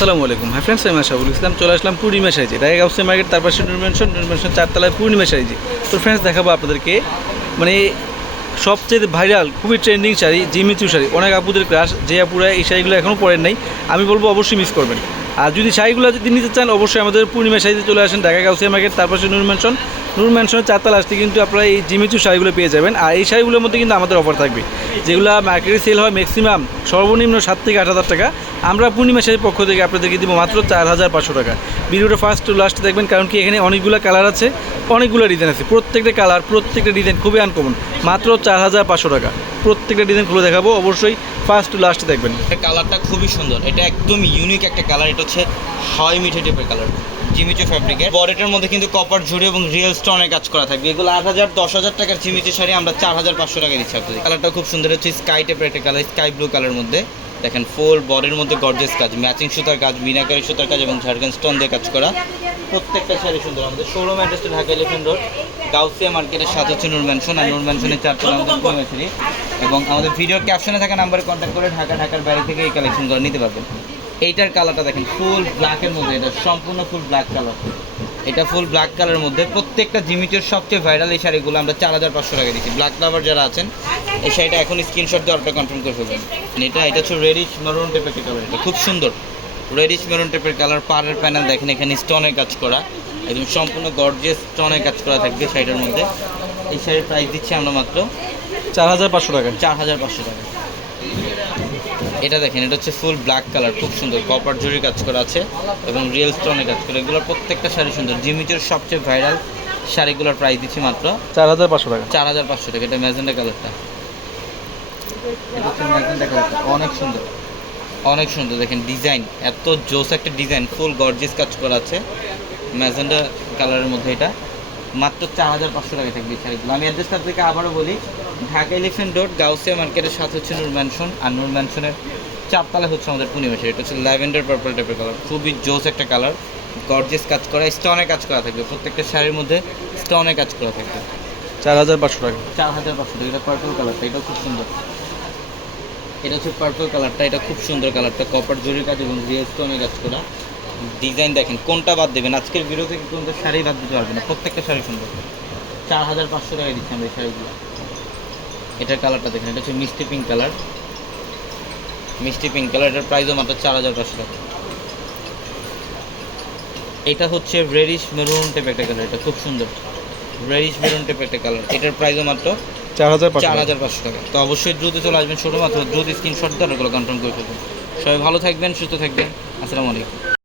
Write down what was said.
আসসালামু আলাইকুম। Hi friends আমি আশাবুল ইসলাম। চলে আসলাম পূর্ণিমা সাইজে ঢাকা গাউসে মার্কেট তার পাশে নুরমেনশন নুরমেনশন চারতলায় পূর্ণিমা সাইজে তো ফ্রেন্ডস দেখাবো আপনাদেরকে মানে সবচেয়ে ভাইরাল খুবই ট্রেন্ডিং শাড়ি, জিমিচু শাড়ি। অনেক আপুদের ক্রাশ যে আপুরা এই শাড়িগুলো এখনও পরেন নাই, আমি বলব অবশ্যই মিস করবেন। আর যদি শাড়িগুলো যদি নিতে চান, অবশ্যই আমাদের পূর্ণিমা সাইজে চলে আসেন। ঢাকা গাউসিয়া মার্কেট তার পাশে নূর ম্যানশন নূর ম্যানশনের চারতলা আসতে কিন্তু আপনারা এই জিমিচু শাড়িগুলো পেয়ে যাবেন। আর এই শাড়িগুলোর মধ্যে কিন্তু আমাদের অফার থাকবে। যেগুলো মার্কেটে সেল হয় ম্যাক্সিমাম সর্বনিম্ন সাত থেকে আট হাজার টাকা। আমরা পূর্ণিমা শাড়ির পক্ষ থেকে আপনাদেরকে দিব মাত্র চার হাজার পাঁচশো টাকা। ভিডিওটা ফার্স্ট টু লাস্ট দেখবেন, কারণ কি এখানে অনেকগুলো কালার আছে, অনেকগুলো ডিজাইন আছে। প্রত্যেকটা কালার প্রত্যেকটা ডিজাইন খুবই আনকমন মাত্র চার হাজার পাঁচশো টাকা। প্রত্যেকটা ডিজাইন খুলে দেখাবো, অবশ্যই ফার্স্ট টু লাস্ট দেখবেন। কালারটা খুবই সুন্দর। এটা একদম ইউনিক একটা কালার এটা হচ্ছে হাই মিঠে টাইপের কালার জিমিচু ফ্যাব্রিকের বডিটার মধ্যে কিন্তু কপার জুড়ে এবং রিয়েল স্টোনের কাজ করা থাকবে। এগুলো আট হাজার, দশ হাজার টাকার জিমিচু শাড়ি আমরা চার হাজার পাঁচশো টাকা দিচ্ছি আপনাদের। কালারটা খুব সুন্দর হচ্ছে স্কাই টাইপের একটা কালার স্কাই ব্লু কালারের মধ্যে। দেখেন ফুল বডির মধ্যে গর্জেস কাজ ম্যাচিং সুতার কাজ মিনাকারি সুতার কাজ এবং ঝাড়খান স্টোন দিয়ে কাজ করা। প্রত্যেকটা শাড়ি সুন্দর। আমাদের শোরুম অ্যাড্রেসটা ঢাকা এলিফেন্ট রোড গাউসিয়া মার্কেটের সাথে হচ্ছে নূর ম্যানশন আর নূর ম্যানশনের চারতলা আমাদের পূর্ণিমাশারি এবং আমাদের ভিডিওর ক্যাপশনে থাকা নাম্বারে কন্ট্যাক্ট করে ঢাকা, ঢাকার বাইরে থেকে এই কালেকশন করে নিতে পারবেন। এইটার কালারটা দেখেন ফুল ব্ল্যাকের মধ্যে এটা সম্পূর্ণ ফুল ব্ল্যাক কালার এটা ফুল ব্ল্যাক কালারের মধ্যে প্রত্যেকটা জিমিচের সবচেয়ে ভাইরাল এই শাড়িগুলো আমরা চার হাজার পাঁচশো টাকা দিচ্ছি ব্ল্যাক লাভার যারা আছেন এই শাড়িটা এখন স্ক্রিনশট দিয়ে অর্ডার কনফার্ম করে ফেলবেন। এটা এটা হচ্ছে রেডিশ মেরুন টাইপের একটা কালার এটা খুব সুন্দর। রেডিশ মেরুন টাইপের কালার পাড়ের প্যানেল দেখেন এখানে স্টোনের কাজ করা একদম সম্পূর্ণ গর্জিয়াস স্টোনের কাজ করা থাকবে শাড়িটার মধ্যে। এই শাড়ির প্রাইস দিচ্ছি আমরা মাত্র চার হাজার পাঁচশো টাকা চার হাজার পাঁচশো টাকা এটা দেখেন এটা হচ্ছে ফুল ব্ল্যাক কালার খুব সুন্দর। কপার জরির কাজ করা আছে এবং রিয়েল স্টোনের কাজ করা। এগুলোর প্রত্যেকটা শাড়ি সুন্দর। জিমিচুর সবচেয়ে ভাইরাল শাড়িগুলোর প্রাইস দিচ্ছি মাত্র চার হাজার পাঁচশো টাকা। চার হাজার পাঁচশো টাকা। এটা ম্যাজেন্ডা কালারটা এটা হচ্ছে ম্যাজেন্ডা কালারটা অনেক সুন্দর। অনেক সুন্দর। দেখেন ডিজাইন এত জোস একটা ডিজাইন ফুল গর্জিয়াস কাজ করা আছে। ম্যাজেন্ডা কালারের মধ্যে এটা। মাত্র চার হাজার পাঁচশো টাকা থাকবে শাড়িগুলো। আমি অ্যাড্রেসটা থেকে আবারও বলি ঢাকা এলিফেন্ট রোড গাউসিয়া মার্কেটের সাথে হচ্ছে নূর ম্যানশন আর নূর ম্যানশনের চারতলা হচ্ছে আমাদের পূর্ণিমা এটা হচ্ছে ল্যাভেন্ডার পার্পল টাইপের কালার খুবই জোস একটা কালার গর্জেস কাজ করা স্টোনের কাজ করা থাকবে। প্রত্যেকটা শাড়ির মধ্যে স্টোনের কাজ করা থাকবে। চার হাজার পাঁচশো টাকা। চার হাজার পাঁচশো টাকা। এটা পার্পল কালারটা এটা খুব সুন্দর। এটা হচ্ছে পার্পল কালারটা এটা খুব সুন্দর কালারটা কপার জরির কাজ এবং রিয়েল স্টোনের কাজ করা। ডিজাইন দেখেন কোনটা বাদ দেবেন? আজকের ভিডিও থেকে কোনটা শাড়ি বাদ দিতে পারবেন না। প্রত্যেকটা শাড়ি সুন্দর। চার হাজার পাঁচশো টাকা দিচ্ছি আমরা এই শাড়িগুলো। এটার কালারটা দেখেন এটা হচ্ছে মিষ্টি পিঙ্ক কালার মিষ্টি পিঙ্ক কালার এটার প্রাইসও মাত্র চার হাজার পাঁচশো টাকা। এটা হচ্ছে রেডিশ মেরুন টাইপ একটা কালার এটা খুব সুন্দর। রেডিশ মেরুন টাইপ একটা কালার এটার প্রাইসও মাত্র চার হাজার চার টাকা। হাজার পাঁচশো টাকা। তো অবশ্যই দ্রুত চলে আসবেন ছোটো মাত্র দ্রুত স্ক্রিনশট দেওয়ার ওগুলো কনফার্ম করে ফেলবেন। সবাই ভালো থাকবেন সুস্থ থাকবেন। আসসালামু আলাইকুম।